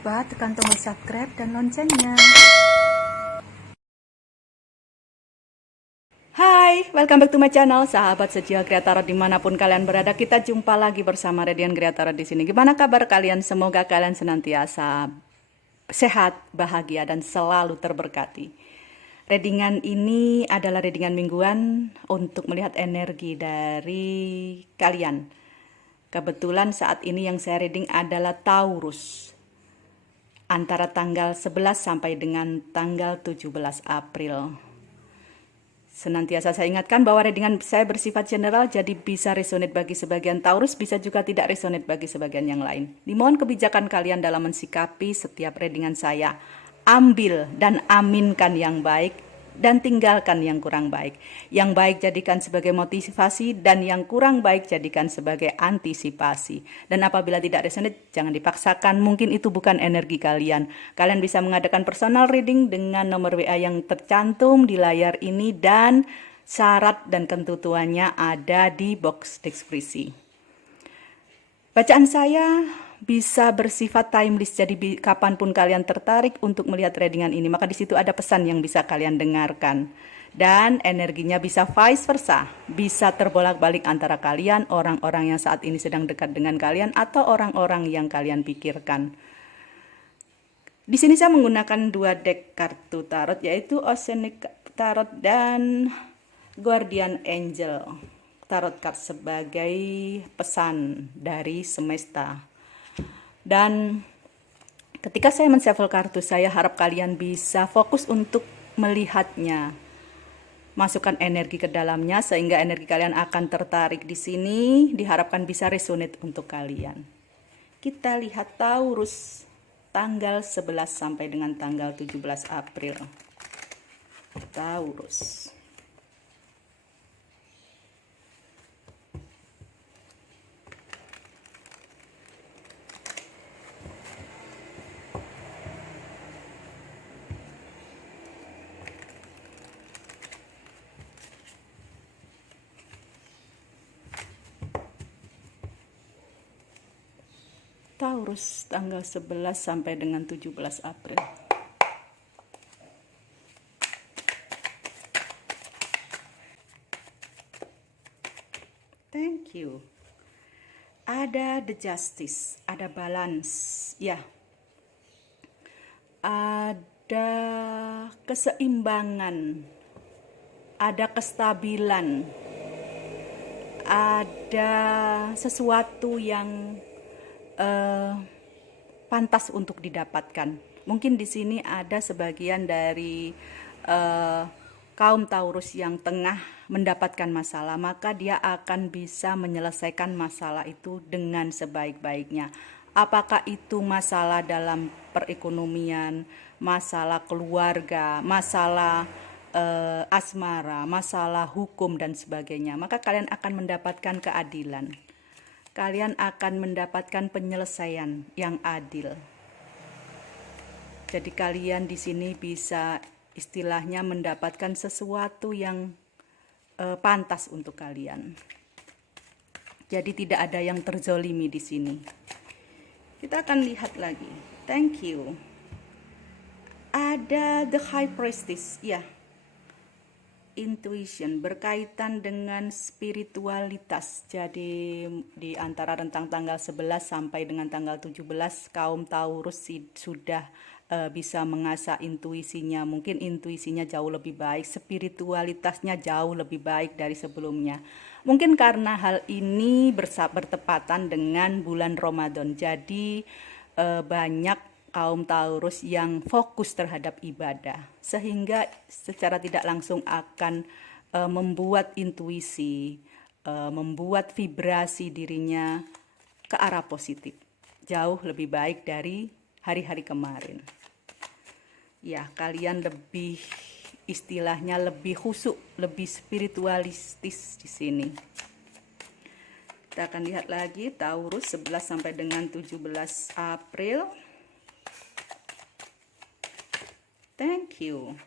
lupa tekan tombol subscribe dan loncengnya. Hai, welcome back to my channel, sahabat setia Gria Tarot dimanapun kalian berada. Kita jumpa lagi bersama Radian Gria Tarot di sini. Gimana kabar kalian? Semoga kalian senantiasa sehat, bahagia, dan selalu terberkati. Readingan ini adalah readingan mingguan untuk melihat energi dari kalian. Kebetulan saat ini yang saya reading adalah Taurus. Antara tanggal 11 sampai dengan tanggal 17 April. Senantiasa saya ingatkan bahwa readingan saya bersifat general, jadi bisa resonate bagi sebagian Taurus, bisa juga tidak resonate bagi sebagian yang lain. Dimohon kebijakan kalian dalam mensikapi setiap readingan saya. Ambil dan aminkan yang baik, dan tinggalkan yang kurang baik. Yang baik jadikan sebagai motivasi, dan yang kurang baik jadikan sebagai antisipasi. Dan apabila tidak resonate, jangan dipaksakan, mungkin itu bukan energi kalian. Kalian bisa mengadakan personal reading dengan nomor WA yang tercantum di layar ini, dan syarat dan ketentuannya ada di box deskripsi. Bacaan saya bisa bersifat timeless, jadi kapanpun kalian tertarik untuk melihat readingan ini, maka di situ ada pesan yang bisa kalian dengarkan. Dan energinya bisa vice versa, bisa terbolak-balik antara kalian, orang-orang yang saat ini sedang dekat dengan kalian, atau orang-orang yang kalian pikirkan. Di sini saya menggunakan dua deck kartu tarot, yaitu Oceanic Tarot dan Guardian Angel Tarot card sebagai pesan dari semesta. Dan ketika saya men-shuffle kartu, saya harap kalian bisa fokus untuk melihatnya. Masukkan energi ke dalamnya sehingga energi kalian akan tertarik di sini, diharapkan bisa resonate untuk kalian. Kita lihat Taurus tanggal 11 sampai dengan tanggal 17 April. Taurus. Taurus tanggal 11 sampai dengan 17 April. Thank you. Ada the justice, ada balance, ya. Ada keseimbangan, ada kestabilan, ada sesuatu yang pantas untuk didapatkan. Mungkin di sini ada sebagian dari kaum Taurus yang tengah mendapatkan masalah, maka dia akan bisa menyelesaikan masalah itu dengan sebaik-baiknya. Apakah itu masalah dalam perekonomian, masalah keluarga, masalah asmara, masalah hukum dan sebagainya, maka kalian akan mendapatkan keadilan. Kalian akan mendapatkan penyelesaian yang adil. Jadi kalian di sini bisa istilahnya mendapatkan sesuatu yang pantas untuk kalian. Jadi tidak ada yang terzolimi di sini. Kita akan lihat lagi. Thank you. Ada the High Priestess, ya. Intuition berkaitan dengan spiritualitas. Jadi di antara rentang tanggal 11 sampai dengan tanggal 17 kaum Taurus sudah bisa mengasah intuisinya. Mungkin intuisinya jauh lebih baik, spiritualitasnya jauh lebih baik dari sebelumnya. Mungkin karena hal ini bertepatan dengan bulan Ramadan. Jadi banyak kaum Taurus yang fokus terhadap ibadah, sehingga secara tidak langsung akan membuat intuisi, membuat vibrasi dirinya ke arah positif, jauh lebih baik dari hari-hari kemarin. Ya, kalian lebih istilahnya lebih khusyuk, lebih spiritualistis di sini. Kita akan lihat lagi Taurus 11 sampai dengan 17 April. Thank you.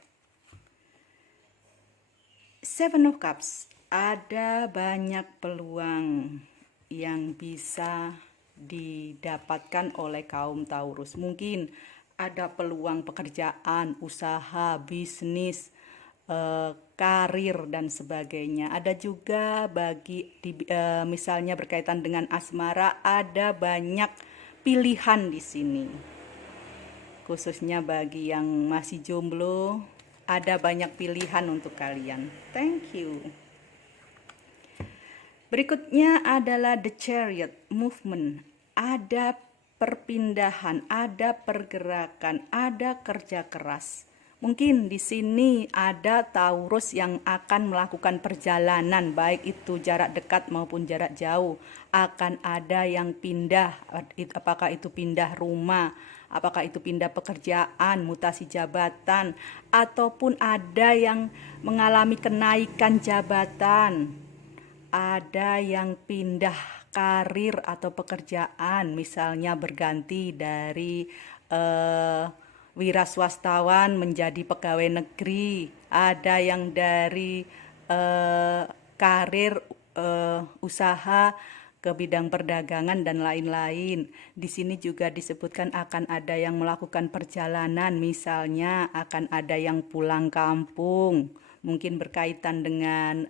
Seven of Cups. Ada banyak peluang yang bisa didapatkan oleh kaum Taurus. Mungkin ada peluang pekerjaan, usaha, bisnis, karir dan sebagainya. Ada juga misalnya berkaitan dengan asmara, ada banyak pilihan di sini. Khususnya bagi yang masih jomblo, ada banyak pilihan untuk kalian. Thank you. Berikutnya adalah the chariot movement. Ada perpindahan, ada pergerakan, ada kerja keras. Mungkin di sini ada Taurus yang akan melakukan perjalanan, baik itu jarak dekat maupun jarak jauh. Akan ada yang pindah, apakah itu pindah rumah, apakah itu pindah pekerjaan, mutasi jabatan, ataupun ada yang mengalami kenaikan jabatan. Ada yang pindah karir atau pekerjaan, misalnya berganti dari wira swastawan menjadi pegawai negeri. Ada yang dari karir usaha ke bidang perdagangan dan lain-lain. Di sini juga disebutkan akan ada yang melakukan perjalanan, misalnya akan ada yang pulang kampung, mungkin berkaitan dengan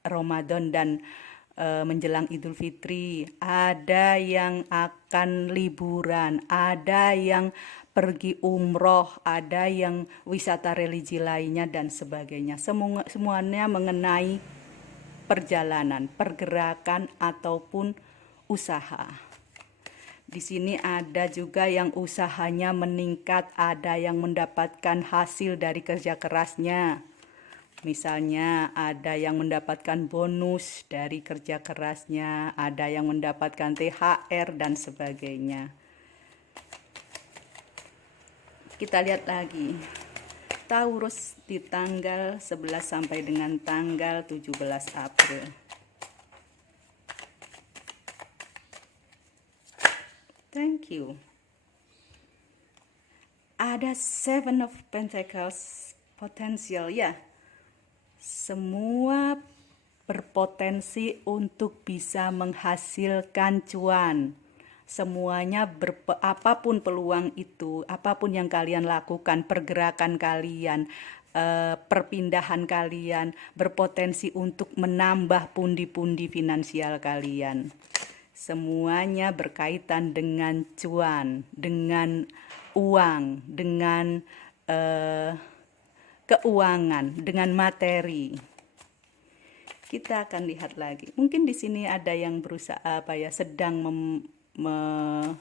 Ramadan dan menjelang Idul Fitri. Ada yang akan liburan, ada yang pergi umroh, ada yang wisata religi lainnya dan sebagainya. Semuanya mengenai perjalanan, pergerakan ataupun usaha. Di sini ada juga yang usahanya meningkat, ada yang mendapatkan hasil dari kerja kerasnya. Misalnya ada yang mendapatkan bonus dari kerja kerasnya, ada yang mendapatkan THR dan sebagainya. Kita lihat lagi. Taurus di tanggal 11 sampai dengan tanggal 17 April. Thank you. Ada Seven of Pentacles potensial ya. Semua berpotensi untuk bisa menghasilkan cuan. Semuanya apapun peluang itu, apapun yang kalian lakukan, pergerakan kalian, perpindahan kalian berpotensi untuk menambah pundi-pundi finansial kalian. Semuanya berkaitan dengan cuan, dengan uang, dengan keuangan, dengan materi. Kita akan lihat lagi. Mungkin di sini ada yang berusaha sedang membuat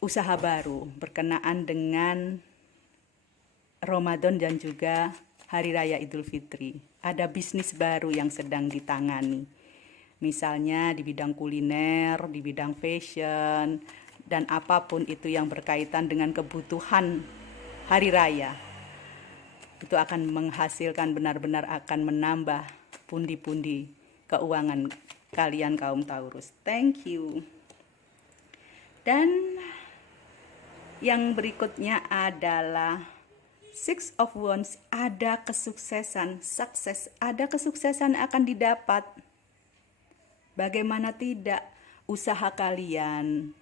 usaha baru berkenaan dengan Ramadan dan juga Hari Raya Idul Fitri. Ada bisnis baru yang sedang ditangani. Misalnya di bidang kuliner, di bidang fashion, dan apapun itu yang berkaitan dengan kebutuhan Hari Raya. Itu akan menghasilkan, benar-benar akan menambah pundi-pundi keuangan kalian kaum Taurus. Thank you. Dan yang berikutnya adalah Six of Wands. Ada kesuksesan, sukses, ada kesuksesan akan didapat. Bagaimana tidak, usaha kalian,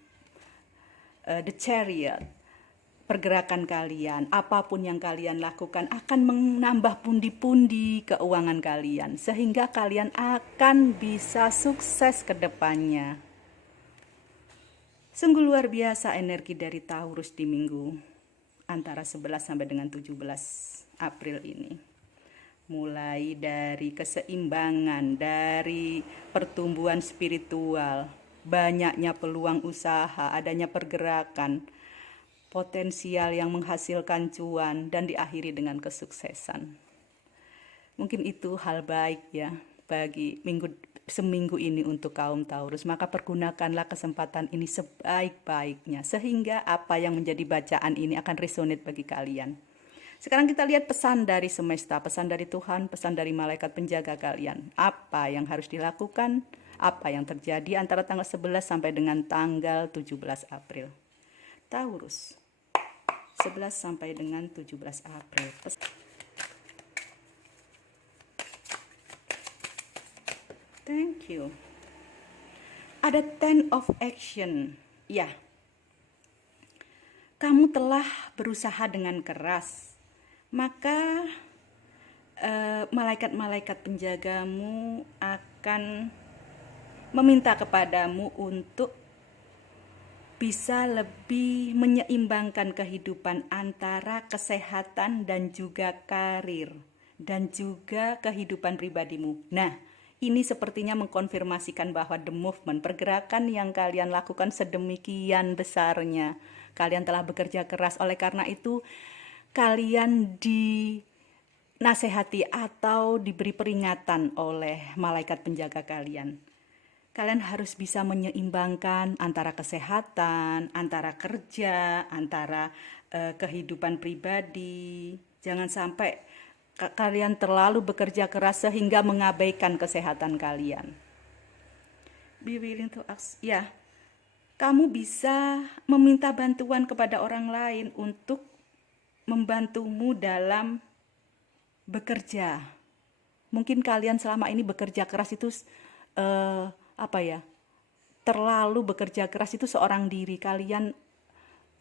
the chariot, pergerakan kalian, apapun yang kalian lakukan akan menambah pundi-pundi keuangan kalian, sehingga kalian akan bisa sukses ke depannya. Sungguh luar biasa energi dari Taurus di minggu antara 11 sampai dengan 17 April ini. Mulai dari keseimbangan, dari pertumbuhan spiritual, banyaknya peluang usaha, adanya pergerakan, potensial yang menghasilkan cuan, dan diakhiri dengan kesuksesan. Mungkin itu hal baik ya bagi seminggu ini untuk kaum Taurus. Maka pergunakanlah kesempatan ini sebaik-baiknya, sehingga apa yang menjadi bacaan ini akan resonate bagi kalian. Sekarang kita lihat pesan dari semesta, pesan dari Tuhan, pesan dari malaikat penjaga kalian. Apa yang harus dilakukan, apa yang terjadi antara tanggal 11 sampai dengan tanggal 17 April. Taurus, 11 sampai dengan 17 April. Thank you. Ada Ten of Action. Ya, kamu telah berusaha dengan keras, maka malaikat-malaikat penjagamu akan meminta kepadamu untuk bisa lebih menyeimbangkan kehidupan antara kesehatan dan juga karir dan juga kehidupan pribadimu. Nah, ini sepertinya mengkonfirmasikan bahwa the movement, pergerakan yang kalian lakukan sedemikian besarnya, kalian telah bekerja keras. Oleh karena itu, kalian dinasehati atau diberi peringatan oleh malaikat penjaga kalian. Kalian harus bisa menyeimbangkan antara kesehatan, antara kerja, antara kehidupan pribadi. Jangan sampai kalian terlalu bekerja keras sehingga mengabaikan kesehatan kalian. Be willing to ask. Ya, kamu bisa meminta bantuan kepada orang lain untuk membantumu dalam bekerja. Mungkin kalian selama ini bekerja keras itu terlalu bekerja keras itu seorang diri. Kalian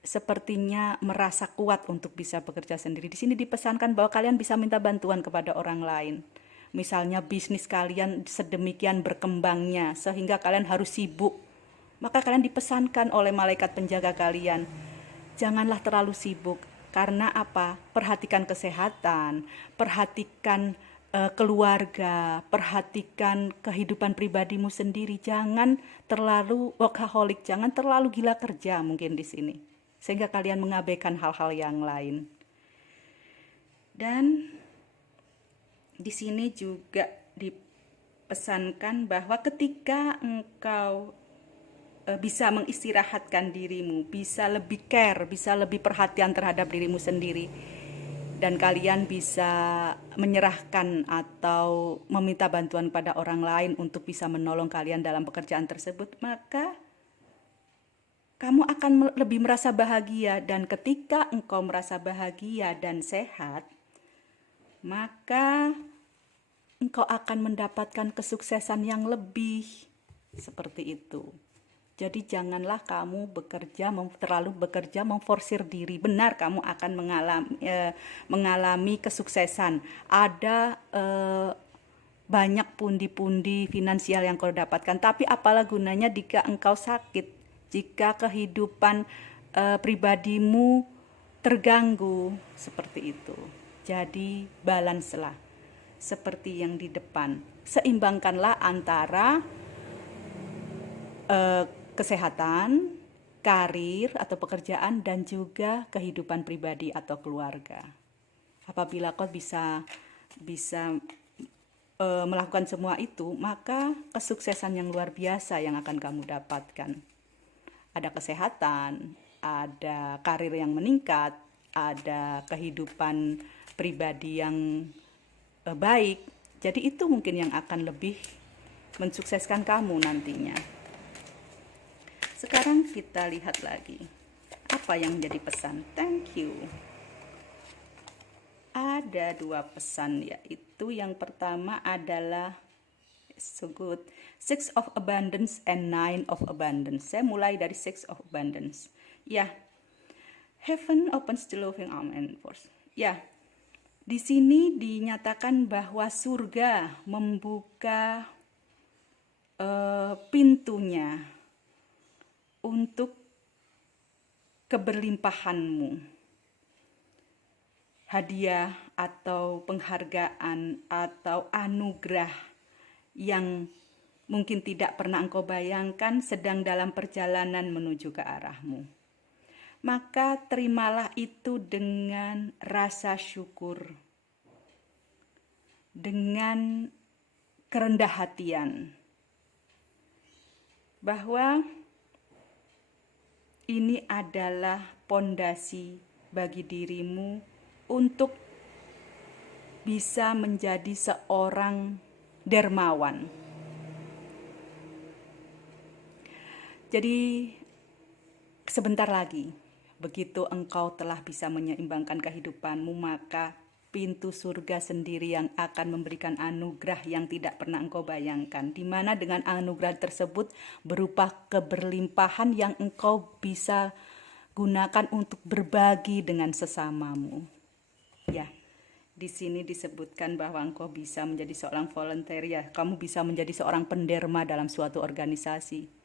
sepertinya merasa kuat untuk bisa bekerja sendiri. Di sini dipesankan bahwa kalian bisa minta bantuan kepada orang lain. Misalnya bisnis kalian sedemikian berkembangnya sehingga kalian harus sibuk. Maka kalian dipesankan oleh malaikat penjaga kalian, janganlah terlalu sibuk. Karena apa? Perhatikan kesehatan, perhatikan keluarga, perhatikan kehidupan pribadimu sendiri. Jangan terlalu workaholic, jangan terlalu gila kerja mungkin di sini, sehingga kalian mengabaikan hal-hal yang lain. Dan di sini juga dipesankan bahwa ketika engkau bisa mengistirahatkan dirimu, bisa lebih care, bisa lebih perhatian terhadap dirimu sendiri, dan kalian bisa menyerahkan atau meminta bantuan pada orang lain untuk bisa menolong kalian dalam pekerjaan tersebut, maka kamu akan lebih merasa bahagia. Dan ketika engkau merasa bahagia dan sehat, maka engkau akan mendapatkan kesuksesan yang lebih. Seperti itu. Jadi janganlah kamu terlalu bekerja, memforsir diri. Benar, kamu akan mengalami kesuksesan. Ada banyak pundi-pundi finansial yang kau dapatkan. Tapi apalah gunanya jika engkau sakit, jika kehidupan pribadimu terganggu, seperti itu. Jadi balance lah, seperti yang di depan. Seimbangkanlah antara kesehatan, karir atau pekerjaan, dan juga kehidupan pribadi atau keluarga. Apabila kau bisa melakukan semua itu, maka kesuksesan yang luar biasa yang akan kamu dapatkan. Ada kesehatan, ada karir yang meningkat, ada kehidupan pribadi yang baik. Jadi itu mungkin yang akan lebih mensukseskan kamu nantinya. Sekarang kita lihat lagi apa yang menjadi pesan. Thank you. Ada 2 pesan, yaitu yang pertama adalah so good, 6 of abundance and 9 of abundance. Saya mulai dari 6 of abundance. Ya, heaven opens the loving arm and force. Ya, di sini dinyatakan bahwa surga membuka pintunya untuk keberlimpahanmu, hadiah atau penghargaan atau anugerah yang mungkin tidak pernah engkau bayangkan sedang dalam perjalanan menuju ke arahmu. Maka terimalah itu dengan rasa syukur, dengan kerendah hatian, bahwa ini adalah pondasi bagi dirimu untuk bisa menjadi seorang dermawan. Jadi sebentar lagi, begitu engkau telah bisa menyeimbangkan kehidupanmu, maka pintu surga sendiri yang akan memberikan anugerah yang tidak pernah engkau bayangkan, di mana dengan anugerah tersebut berupa keberlimpahan yang engkau bisa gunakan untuk berbagi dengan sesamamu. Ya, di sini disebutkan bahwa engkau bisa menjadi seorang volunteer, ya, kamu bisa menjadi seorang penderma dalam suatu organisasi.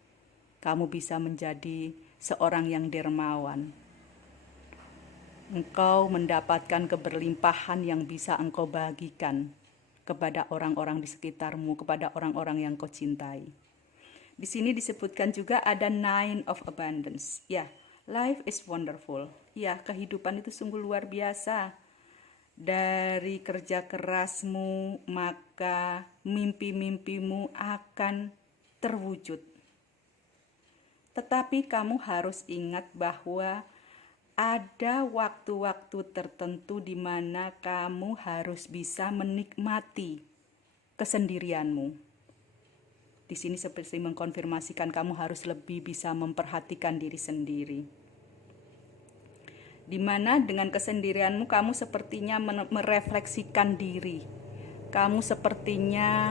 Kamu bisa menjadi seorang yang dermawan. Engkau mendapatkan keberlimpahan yang bisa engkau bagikan kepada orang-orang di sekitarmu, kepada orang-orang yang kau cintai. Di sini disebutkan juga ada 9 of abundance. Ya, life is wonderful. Ya, kehidupan itu sungguh luar biasa. Dari kerja kerasmu, maka mimpi-mimpimu akan terwujud. Tetapi kamu harus ingat bahwa ada waktu-waktu tertentu di mana kamu harus bisa menikmati kesendirianmu. Di sini seperti mengkonfirmasikan kamu harus lebih bisa memperhatikan diri sendiri. Di mana dengan kesendirianmu kamu sepertinya merefleksikan diri. Kamu sepertinya,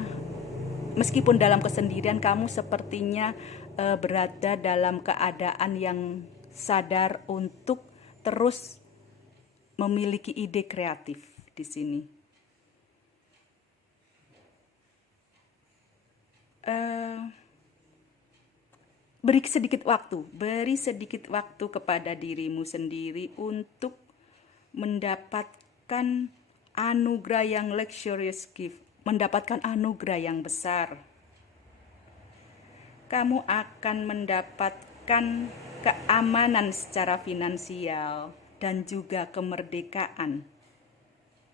meskipun dalam kesendirian, kamu sepertinya berada dalam keadaan yang sadar untuk terus memiliki ide kreatif di sini. Beri sedikit waktu kepada dirimu sendiri untuk mendapatkan anugerah yang luxurious gift, mendapatkan anugerah yang besar. Kamu akan mendapatkan keamanan secara finansial dan juga kemerdekaan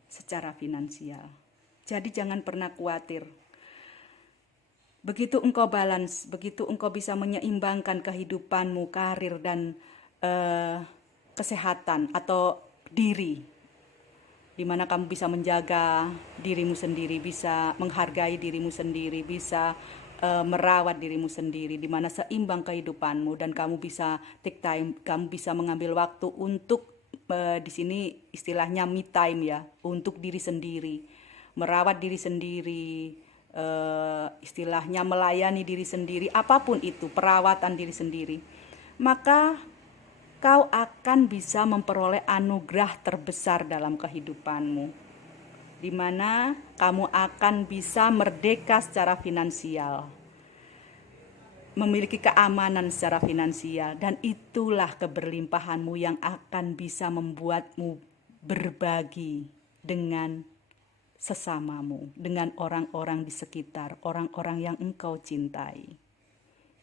secara finansial. Jadi jangan pernah khawatir. Begitu engkau balance, begitu engkau bisa menyeimbangkan kehidupanmu, karir dan kesehatan atau diri, di mana kamu bisa menjaga dirimu sendiri, bisa menghargai dirimu sendiri, bisa merawat dirimu sendiri, di mana seimbang kehidupanmu dan kamu bisa take time, kamu bisa mengambil waktu untuk di sini istilahnya me time, ya, untuk diri sendiri, merawat diri sendiri, istilahnya melayani diri sendiri, apapun itu, perawatan diri sendiri, maka kau akan bisa memperoleh anugerah terbesar dalam kehidupanmu, di mana kamu akan bisa merdeka secara finansial, memiliki keamanan secara finansial, dan itulah keberlimpahanmu yang akan bisa membuatmu berbagi dengan sesamamu, dengan orang-orang di sekitar, orang-orang yang engkau cintai.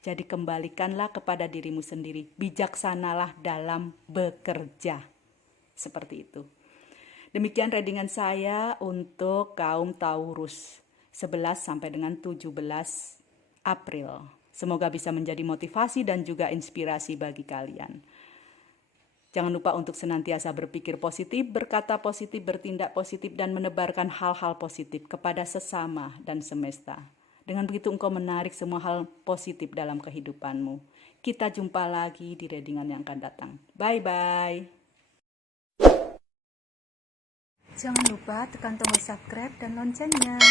Jadi kembalikanlah kepada dirimu sendiri, bijaksanalah dalam bekerja. Seperti itu. Demikian readingan saya untuk kaum Taurus 11 sampai dengan 17 April. Semoga bisa menjadi motivasi dan juga inspirasi bagi kalian. Jangan lupa untuk senantiasa berpikir positif, berkata positif, bertindak positif, dan menebarkan hal-hal positif kepada sesama dan semesta. Dengan begitu engkau menarik semua hal positif dalam kehidupanmu. Kita jumpa lagi di readingan yang akan datang. Bye-bye. Jangan lupa tekan tombol subscribe dan loncengnya.